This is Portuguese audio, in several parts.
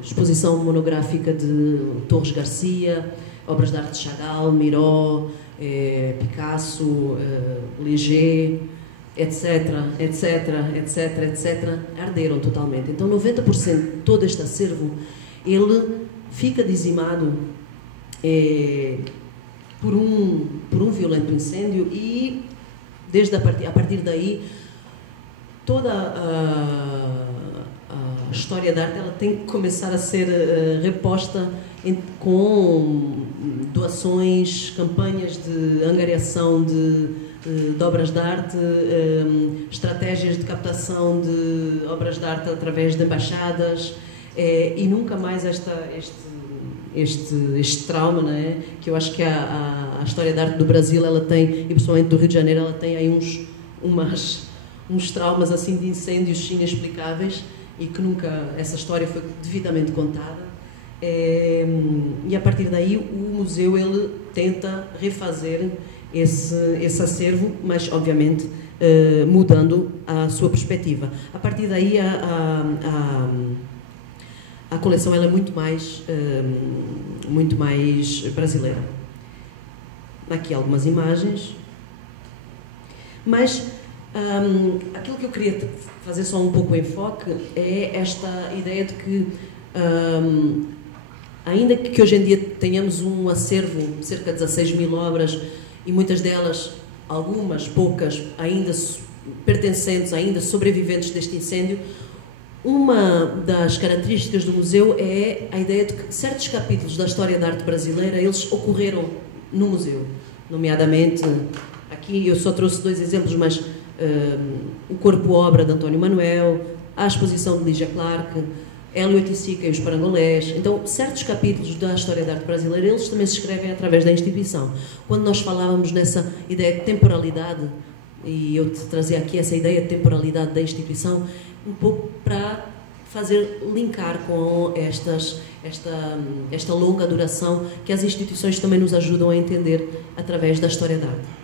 exposição monográfica de Torres Garcia, obras de arte de Chagall, Miró, Picasso, Léger, etc, arderam totalmente. Então 90% de todo este acervo, ele fica dizimado por um violento incêndio e a partir daí toda a história da arte ela tem que começar a ser reposta com doações, campanhas de angariação de obras de arte, estratégias de captação de obras de arte através de embaixadas, e nunca mais este trauma, não é? Que eu acho que a história da arte do Brasil ela tem, e principalmente do Rio de Janeiro, ela tem aí uns traumas assim de incêndios inexplicáveis e que nunca essa história foi devidamente contada. E a partir daí o museu ele tenta refazer esse acervo, mas obviamente mudando a sua perspectiva. A partir daí a coleção ela é muito mais brasileira. Aqui algumas imagens, mas aquilo que eu queria fazer só um pouco o enfoque é esta ideia de que ainda que hoje em dia tenhamos um acervo de cerca de 16 mil obras e muitas delas, algumas, poucas, ainda pertencentes, ainda sobreviventes deste incêndio, uma das características do museu é a ideia de que certos capítulos da história da arte brasileira, eles ocorreram no museu, nomeadamente, aqui eu só trouxe 2 exemplos, mas o Corpo-Obra de António Manuel, a exposição de Lígia Clark, Hélio Oiticica e os Parangolés. Então, certos capítulos da história da arte brasileira, eles também se escrevem através da instituição. Quando nós falávamos nessa ideia de temporalidade, e eu te trazia aqui essa ideia de temporalidade da instituição, um pouco para fazer linkar com esta longa duração que as instituições também nos ajudam a entender através da história da arte.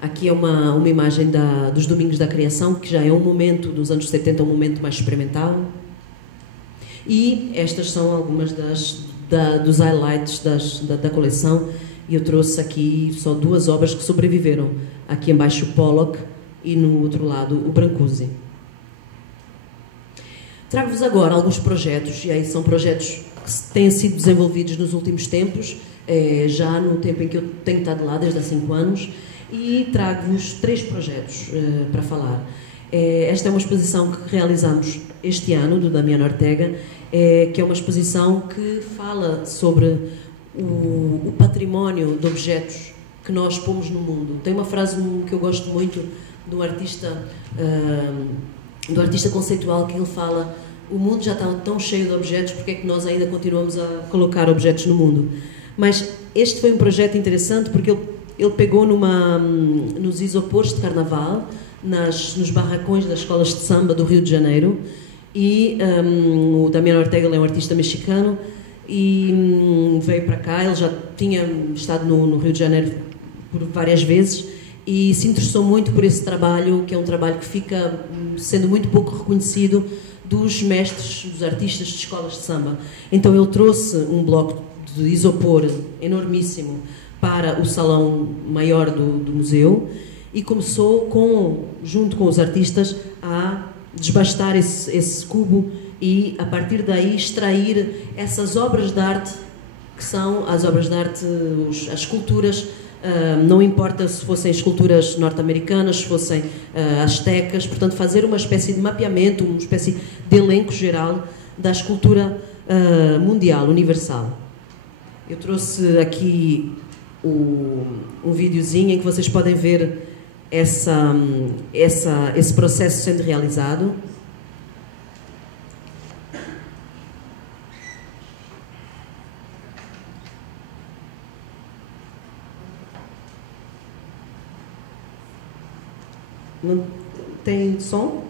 Aqui é uma imagem dos Domingos da Criação, que já é um momento, dos anos 70, um momento mais experimental. E estas são algumas dos highlights da coleção. E eu trouxe aqui só 2 obras que sobreviveram. Aqui embaixo o Pollock e no outro lado o Brancusi. Trago-vos agora alguns projetos, e aí são projetos que têm sido desenvolvidos nos últimos tempos, já no tempo em que eu tenho estado lá, desde há 5 anos, e trago-vos 3 projetos para falar. Esta é uma exposição que realizamos este ano, do Damiano Ortega, que é uma exposição que fala sobre o património de objetos que nós pomos no mundo. Tem uma frase que eu gosto muito do artista conceitual, que ele fala: o mundo já está tão cheio de objetos, porque é que nós ainda continuamos a colocar objetos no mundo? Mas este foi um projeto interessante porque ele pegou nos isopores de carnaval, nos barracões das escolas de samba do Rio de Janeiro, e o Damiano Ortega é um artista mexicano e veio para cá. Ele já tinha estado no Rio de Janeiro por várias vezes e se interessou muito por esse trabalho, que é um trabalho que fica sendo muito pouco reconhecido dos mestres, dos artistas de escolas de samba. Então ele trouxe um bloco de isopor enormíssimo para o salão maior do museu e começou, junto com os artistas, a desbastar esse cubo e, a partir daí, extrair essas obras de arte, que são as obras de arte, as esculturas, não importa se fossem esculturas norte-americanas, se fossem astecas, portanto, fazer uma espécie de mapeamento, uma espécie de elenco geral da escultura mundial, universal. Eu trouxe aqui um videozinho em que vocês podem ver esse processo sendo realizado. Não tem som?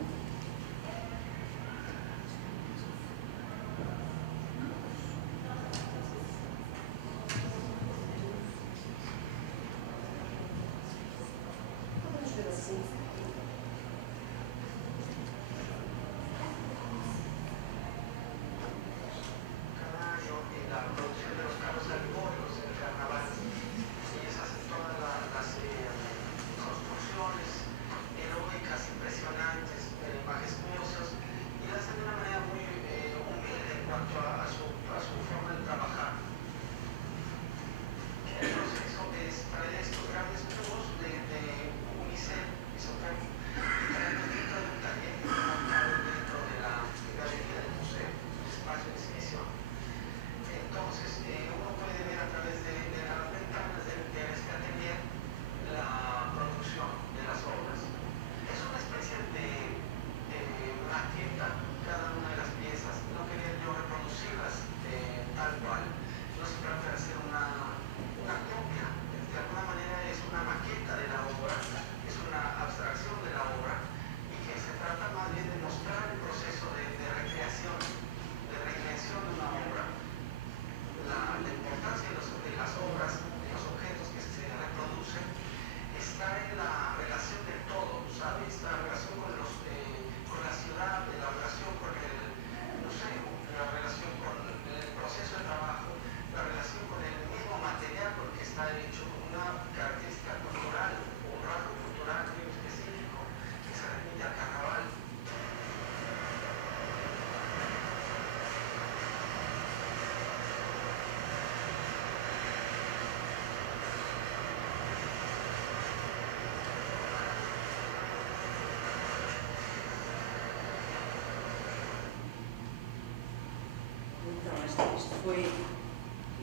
foi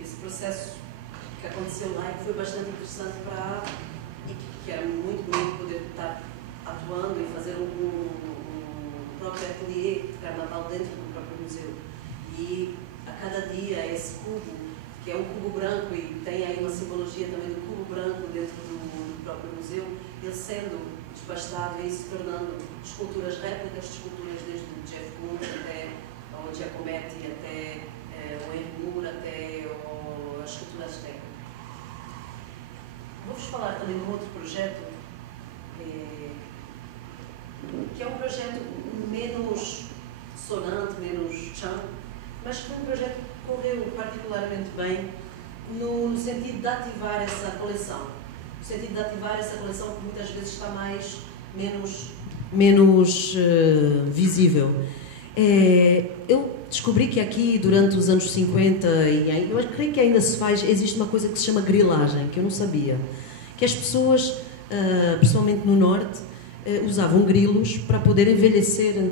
esse processo que aconteceu lá e que foi bastante interessante e que era muito bonito poder estar atuando e fazer um próprio ateliê de carnaval dentro do próprio museu. E a cada dia esse cubo, que é um cubo branco e tem aí uma simbologia também do cubo branco dentro do próprio museu, ele sendo desbastado e se tornando esculturas réplicas de esculturas desde o Jeff Koons até o Giacometti, até o Henry Moore, até as esculturas Azteca. Vou-vos falar também de um outro projeto, que é um projeto menos sonante, menos chão, mas que foi um projeto que correu particularmente bem no sentido de ativar essa coleção. No sentido de ativar essa coleção que muitas vezes está menos visível. Eu descobri que aqui, durante os anos 50, e eu creio que ainda se faz, existe uma coisa que se chama grilagem, que eu não sabia. Que as pessoas, principalmente no Norte, usavam grilos para poder envelhecer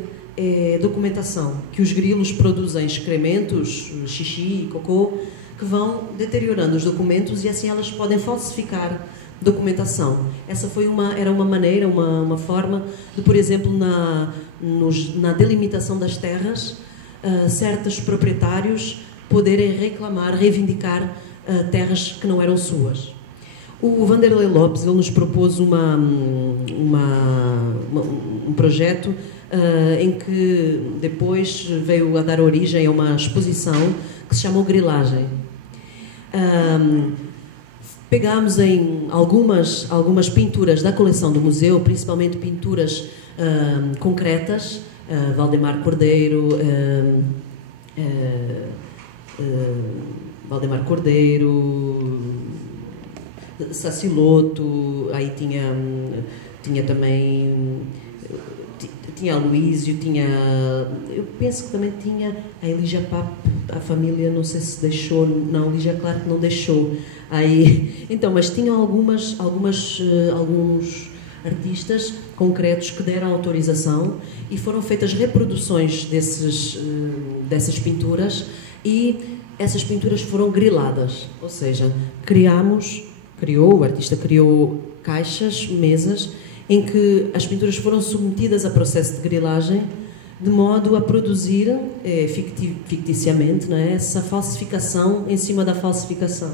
documentação. Que os grilos produzem excrementos, xixi, cocô, que vão deteriorando os documentos e assim elas podem falsificar documentação. Essa era uma maneira, uma forma de, por exemplo, na delimitação das terras, certos proprietários poderem reclamar, reivindicar terras que não eram suas. O Vanderlei Lopes ele nos propôs um projeto em que depois veio a dar origem a uma exposição que se chamou Grilagem. Pegámos em algumas pinturas da coleção do museu, principalmente pinturas concretas, Valdemar Cordeiro, Saciloto, aí tinha também tinha Aloísio, eu penso que também tinha a Elígia Pape, a família, não sei se deixou, não, Elígia claro que não deixou. Aí, então, mas tinham alguns artistas concretos que deram autorização e foram feitas reproduções dessas pinturas e essas pinturas foram griladas, ou seja, o artista criou caixas, mesas, em que as pinturas foram submetidas a processo de grilagem, de modo a produzir, ficticiamente, não é, essa falsificação em cima da falsificação.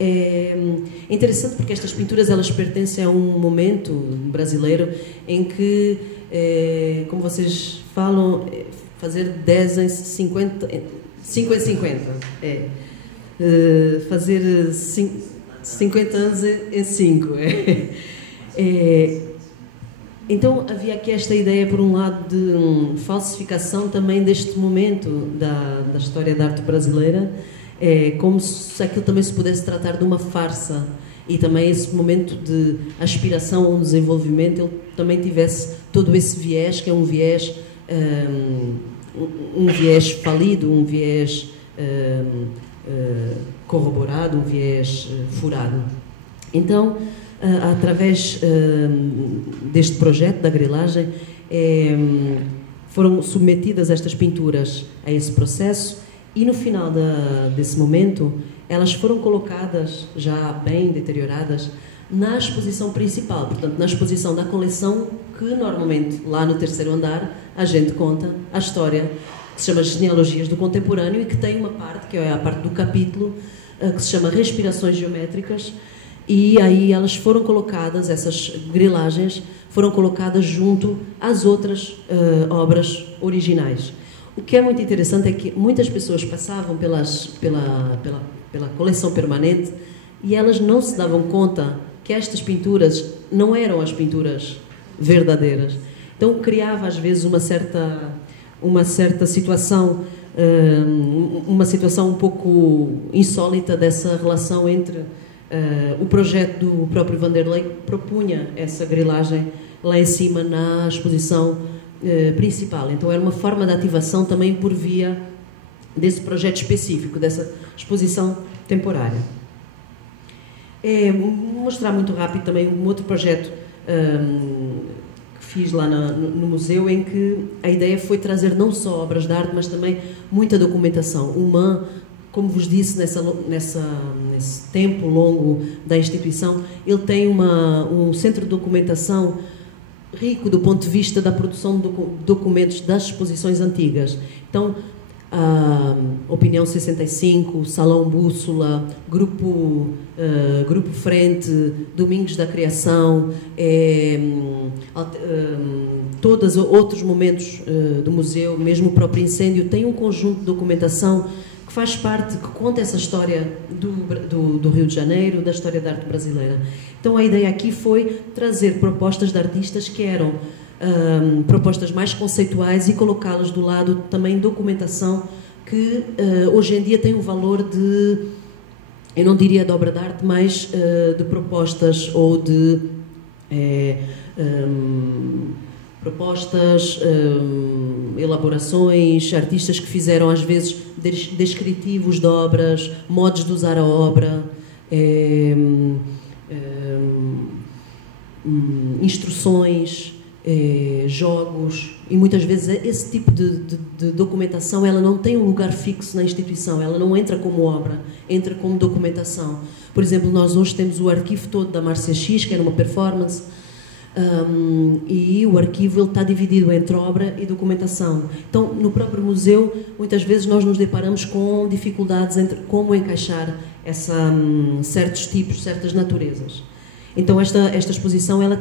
É interessante porque estas pinturas elas pertencem a um momento brasileiro em que, como vocês falam, fazer 10 em 50, 5 em 50, fazer 50 anos em 5. Então havia aqui esta ideia, por um lado, de falsificação também deste momento da história da arte brasileira, como se aquilo também se pudesse tratar de uma farsa e também esse momento de aspiração ou desenvolvimento ele também tivesse todo esse viés, que é um viés falido, um viés corroborado, um viés furado. Então, através deste projeto da grilagem, foram submetidas estas pinturas a esse processo e no final desse momento elas foram colocadas, já bem deterioradas, na exposição principal, portanto na exposição da coleção que normalmente lá no terceiro andar a gente conta a história que se chama Genealogias do Contemporâneo e que tem uma parte, que é a parte do capítulo, que se chama Respirações Geométricas. E aí elas foram colocadas, essas grilagens foram colocadas junto às outras obras originais. O que é muito interessante é que muitas pessoas passavam pela coleção permanente e elas não se davam conta que estas pinturas não eram as pinturas verdadeiras. Então criava às vezes uma certa situação, uma situação um pouco insólita dessa relação entre o projeto do próprio Vanderlei, que propunha essa grilagem lá em cima na exposição principal. Então era uma forma de ativação também por via desse projeto específico, dessa exposição temporária. Vou mostrar muito rápido também um outro projeto que fiz lá no museu, em que a ideia foi trazer não só obras de arte, mas também muita documentação. O MAN como vos disse, nesse tempo longo da instituição, ele tem um centro de documentação rico do ponto de vista da produção de documentos das exposições antigas. Então, Opinião 65, Salão Bússola, Grupo Frente, Domingos da Criação, todos outros momentos do museu, mesmo o próprio incêndio, tem um conjunto de documentação que faz parte, que conta essa história do Rio de Janeiro, da história da arte brasileira. Então a ideia aqui foi trazer propostas de artistas que eram propostas mais conceituais e colocá-las do lado também documentação que hoje em dia tem um valor de, eu não diria de obra de arte, mas de propostas ou de elaborações, artistas que fizeram às vezes descritivos de obras, modos de usar a obra, instruções, jogos, e muitas vezes esse tipo de documentação ela não tem um lugar fixo na instituição, ela não entra como obra, entra como documentação. Por exemplo, nós hoje temos o arquivo todo da Márcia X, que era uma performance, e o arquivo ele está dividido entre obra e documentação. Então, no próprio museu, muitas vezes nós nos deparamos com dificuldades entre como encaixar certos tipos, certas naturezas. Então, esta exposição, ela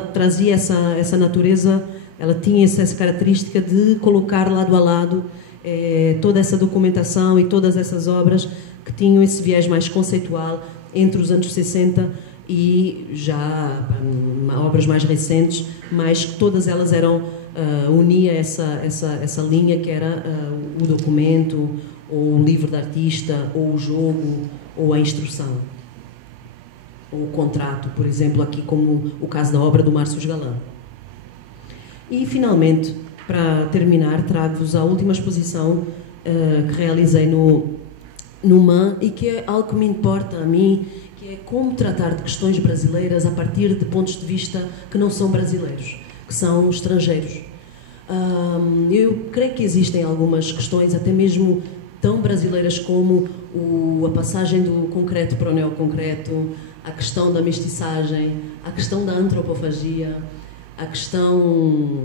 trazia essa natureza, ela tinha essa característica de colocar lado a lado toda essa documentação e todas essas obras que tinham esse viés mais conceitual entre os anos 60 e já obras mais recentes, mas que todas elas unia essa linha que era o documento, ou o livro de artista, ou o jogo, ou a instrução. Ou o contrato, por exemplo, aqui como o caso da obra do Márcio Galã. E, finalmente, para terminar, trago-vos a última exposição que realizei no MAN e que é algo que me importa a mim, que é como tratar de questões brasileiras a partir de pontos de vista que não são brasileiros, que são estrangeiros. Eu creio que existem algumas questões, até mesmo tão brasileiras como a passagem do concreto para o neoconcreto, a questão da mestiçagem, a questão da antropofagia, a questão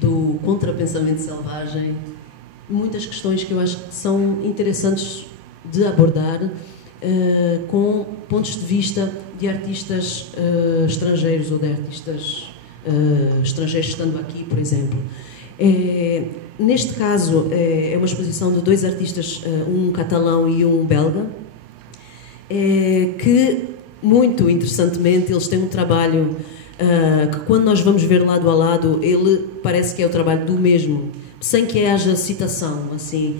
do contrapensamento selvagem, muitas questões que eu acho que são interessantes de abordar com pontos de vista de artistas estrangeiros ou de artistas estrangeiros estando aqui, por exemplo. Neste caso, é uma exposição de dois artistas, um catalão e um belga, que, muito interessantemente, eles têm um trabalho que, quando nós vamos ver lado a lado, ele parece que é o trabalho do mesmo, sem que haja citação. Assim,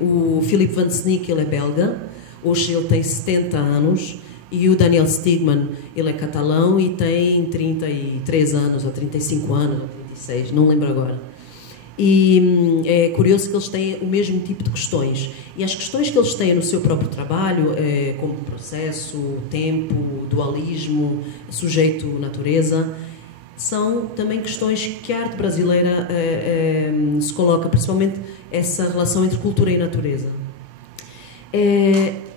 o Philippe Van Sneek, ele é belga, hoje ele tem 70 anos, e o Daniel Stigman, ele é catalão e tem 33 anos, ou 35 anos, ou 36, não lembro agora. E é curioso que eles têm o mesmo tipo de questões. E as questões que eles têm no seu próprio trabalho, como processo, tempo, dualismo, sujeito-natureza, são também questões que a arte brasileira se coloca, principalmente essa relação entre cultura e natureza.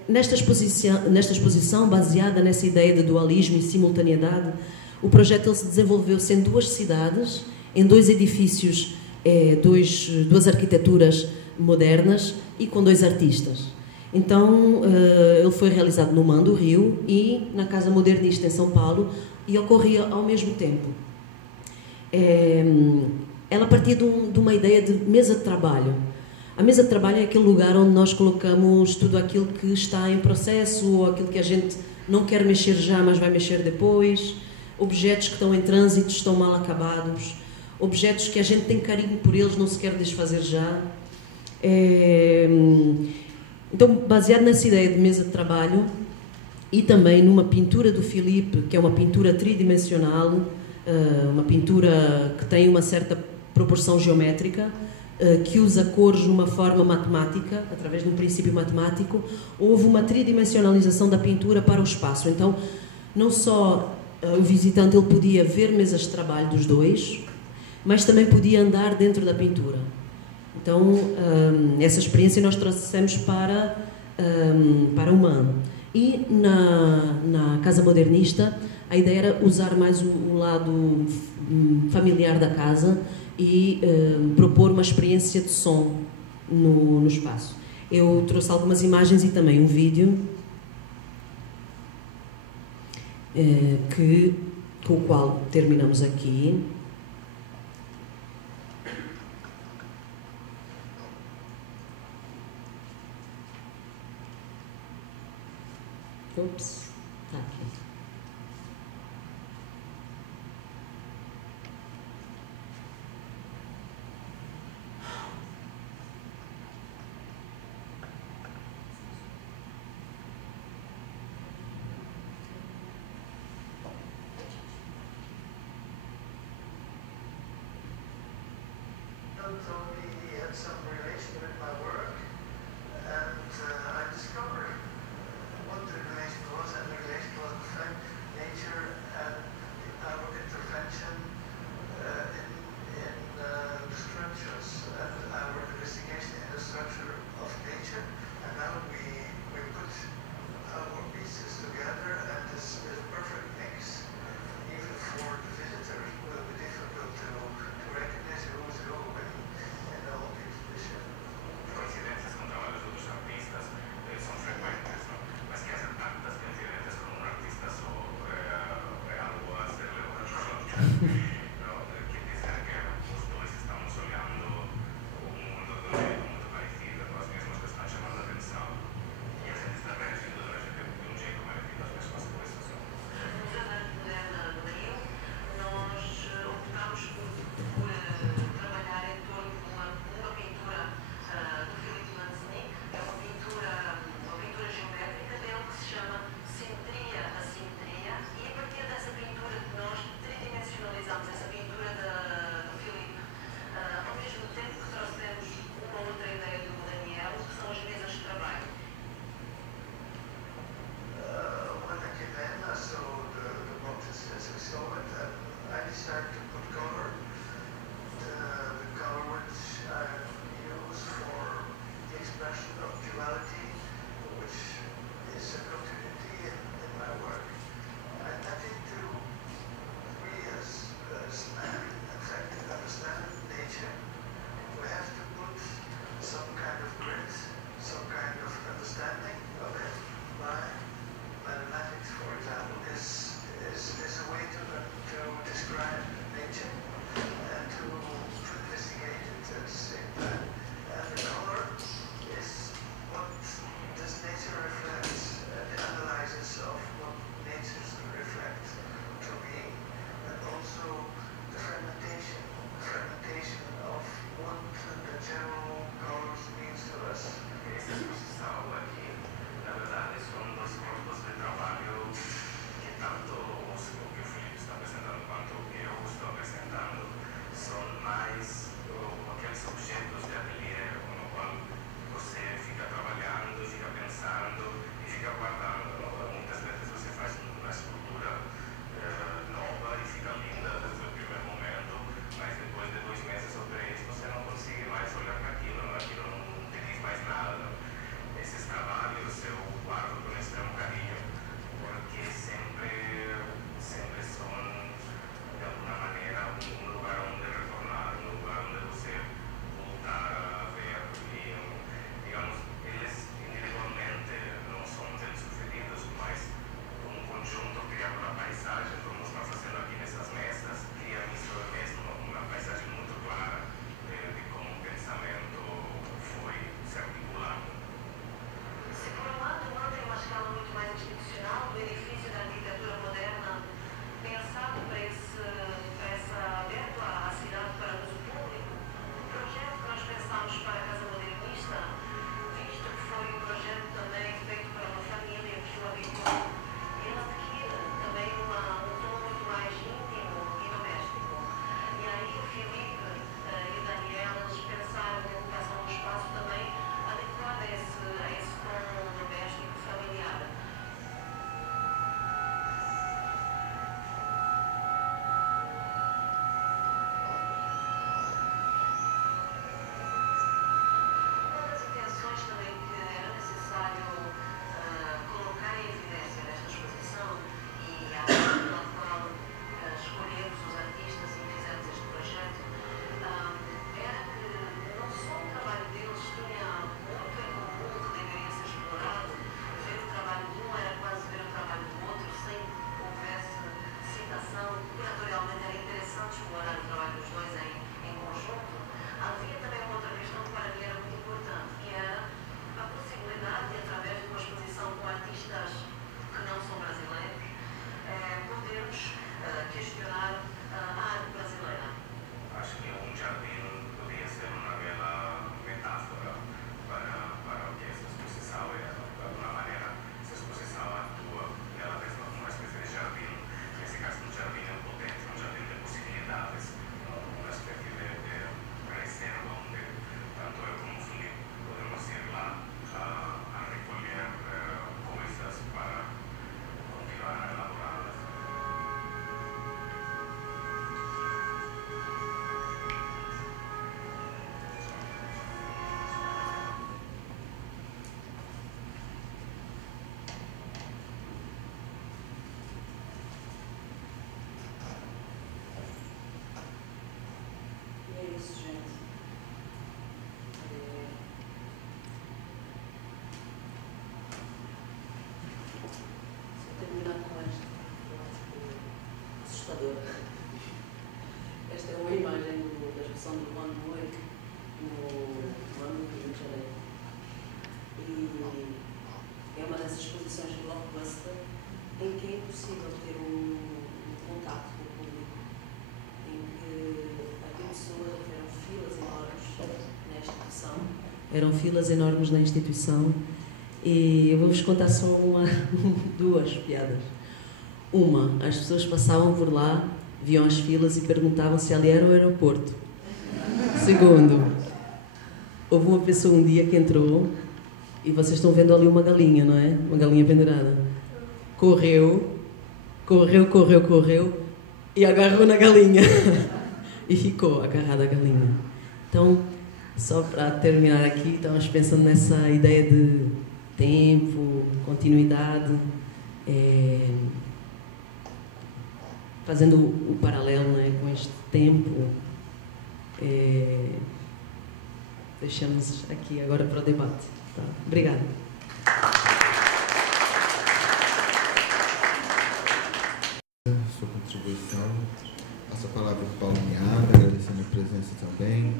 Nesta exposição, baseada nessa ideia de dualismo e simultaneidade, o projeto ele se desenvolveu-se em duas cidades, em dois edifícios, duas arquiteturas modernas e com dois artistas. Então, ele foi realizado no MAN do Rio e na Casa Modernista em São Paulo, e ocorria ao mesmo tempo. Ela partia de uma ideia de mesa de trabalho. A mesa de trabalho é aquele lugar onde nós colocamos tudo aquilo que está em processo, ou aquilo que a gente não quer mexer já, mas vai mexer depois, objetos que estão em trânsito, estão mal acabados, objetos que a gente tem carinho por eles, não se quer desfazer já. Então, baseado nessa ideia de mesa de trabalho e também numa pintura do Philippe, que é uma pintura tridimensional, uma pintura que tem uma certa proporção geométrica, que usa cores numa forma matemática, através de um princípio matemático, houve uma tridimensionalização da pintura para o espaço. Então, não só o visitante ele podia ver mesas de trabalho dos dois, mas também podia andar dentro da pintura. Então, essa experiência nós trouxemos para o MAN. E na Casa Modernista, a ideia era usar mais o lado familiar da casa e propor uma experiência de som no espaço. Eu trouxe algumas imagens e também um vídeo com o qual terminamos aqui. Ups, tá aqui. Told me he had some relation with my work, and I discovered what the relation was, and the relation was between nature and our intervention in the structures and our investigation in the structure of nature. And now we put our pieces together, and this perfect mix, even for the visitor, will be difficult to recognize who's who in the whole exhibition. Coincidencias con trabajos de otros artistas son frecuentes, ¿no? Mas que hacen tantas coincidencias con un artista o algo Eram filas enormes na instituição e eu vou-vos contar só duas piadas. Uma, as pessoas passavam por lá, viam as filas e perguntavam se ali era o aeroporto. Segundo, houve uma pessoa um dia que entrou e vocês estão vendo ali uma galinha, não é? Uma galinha pendurada. Correu e agarrou na galinha e ficou agarrada à galinha. Então, só para terminar aqui, estamos pensando nessa ideia de tempo, continuidade, fazendo o paralelo, né, com este tempo. Deixamos aqui agora para o debate. Tá? Obrigada. Sua contribuição. Passo a palavra para o Paulo Miada, agradecendo a presença também.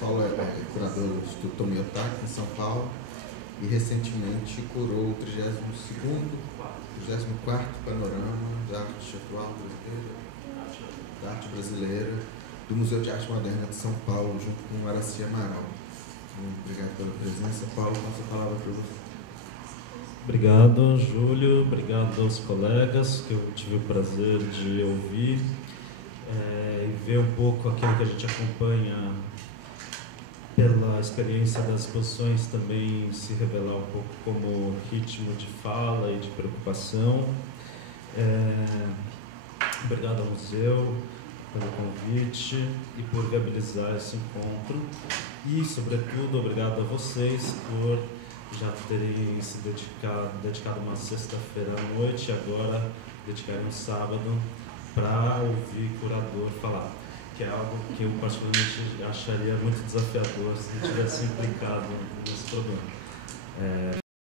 Paulo é curador do Instituto Tomiotaki, em São Paulo, e recentemente curou o 34º Panorama da Arte Atual Brasileira, da Arte Brasileira, do Museu de Arte Moderna de São Paulo, junto com Araci Amaral. Obrigado pela presença. Paulo, passo a palavra para você. Obrigado, Júlio. Obrigado aos colegas que eu tive o prazer de ouvir e ver um pouco aquilo que a gente acompanha pela experiência das exposições, também se revelar um pouco como ritmo de fala e de preocupação. Obrigado ao museu pelo convite e por viabilizar esse encontro. E, sobretudo, obrigado a vocês por já terem se dedicado uma sexta-feira à noite e agora dedicarem um sábado para ouvir curador falar, que é algo que eu particularmente acharia muito desafiador se não tivesse implicado nesse problema.